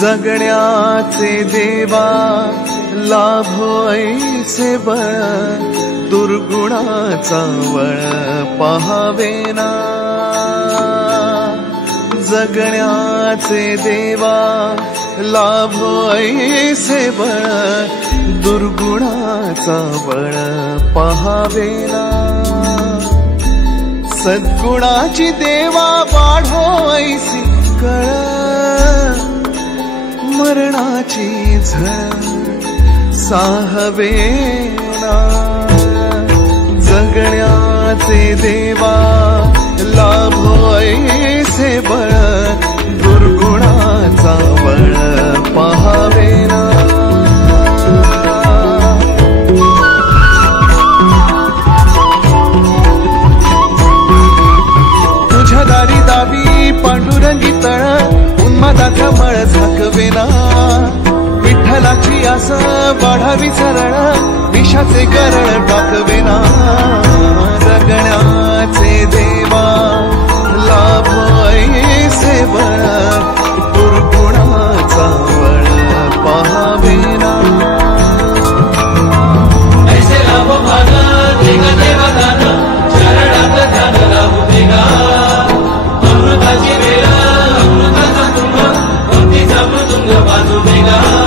जगण्याचे देवा लाभो ऐसे बळ, दुर्गुणाचा वळ पहावेना। जगण्याचे देवा लाभो ऐसे बळ, दुर्गुणाचा बळ पहावेना। सद्गुणाची देवा वाढो ऐसी कळ, मरणाची झळ साहवेना। जगण्याचे देवा लाभो ऐसे बळ, दुर्गुणाचा बळ पहावेना। तुझ्या दारी दावी पांडुरंगी तळ, उन्मादाचा मळ झाकवेना। विठ्ठलाची आस वाढावी सरळ, विषाचे गरळ टाकवेना। जगण्याचे देवा लाभो ऐसे बळ, दुर्गुणाचा बळ पहावेना। ऐसे लाभो भाग देगा देवा दान, शरणात ध्यान लाभू देगा। अमृताची वेळ अमृताचा तुंग, भक्तीचा मृदुंग वाजू देगा।